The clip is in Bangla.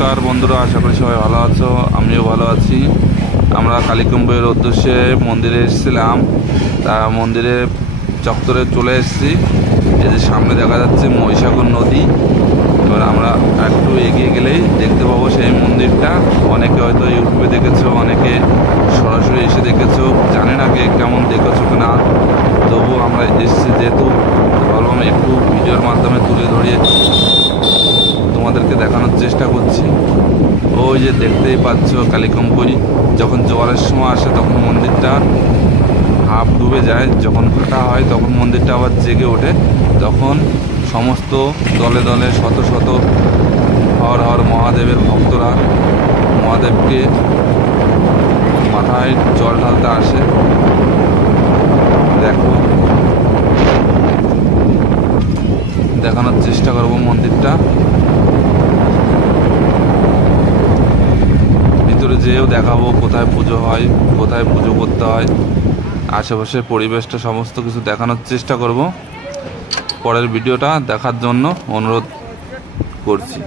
নমস্কার বন্ধুরা, আশা করি সবাই ভালো আছো। আমিও ভালো আছি। আমরা কালীকুম্ভের উদ্দেশ্যে মন্দিরে এসেছিলাম। তা মন্দিরে চত্বরে চলে এসেছি। এই যে সামনে দেখা যাচ্ছে মহিসাগর নদী। এবার আমরা একটু এগিয়ে গেলেই দেখতে পাবো সেই মন্দিরটা। অনেকে হয়তো ইউটিউবে দেখেছো, অনেকে সরাসরি এসে দেখেছো, জানি না কে কেমন দেখেছো কিনা। তবু আমরা এসেছি যেহেতু, ভাবলাম একটু ভিডিওর মাধ্যমে তুলে ধরিয়ে তোমাদেরকে দেখানোর চেষ্টা করছি। ওই যে দেখতেই পাচ্ছ কালীকুম্ভই যখন জোয়ারের সময় আসে তখন মন্দিরটা হাফ ডুবে যায়, যখন ভাটা হয় তখন মন্দিরটা আবার জেগে ওঠে। তখন সমস্ত দলে দলে শত শত হর হর মহাদেবের ভক্তরা মহাদেবকে মাথায় জল ঢালতে আসে। দেখো, দেখানোর চেষ্টা করব মন্দিরটা। ভিতরে যেয়েও দেখাবো কোথায় পুজো হয়, কোথায় পুজো করতে হয়, আশেপাশের পরিবেশটা সমস্ত কিছু দেখানোর চেষ্টা করব। পরের ভিডিওটা দেখার জন্য অনুরোধ করছি।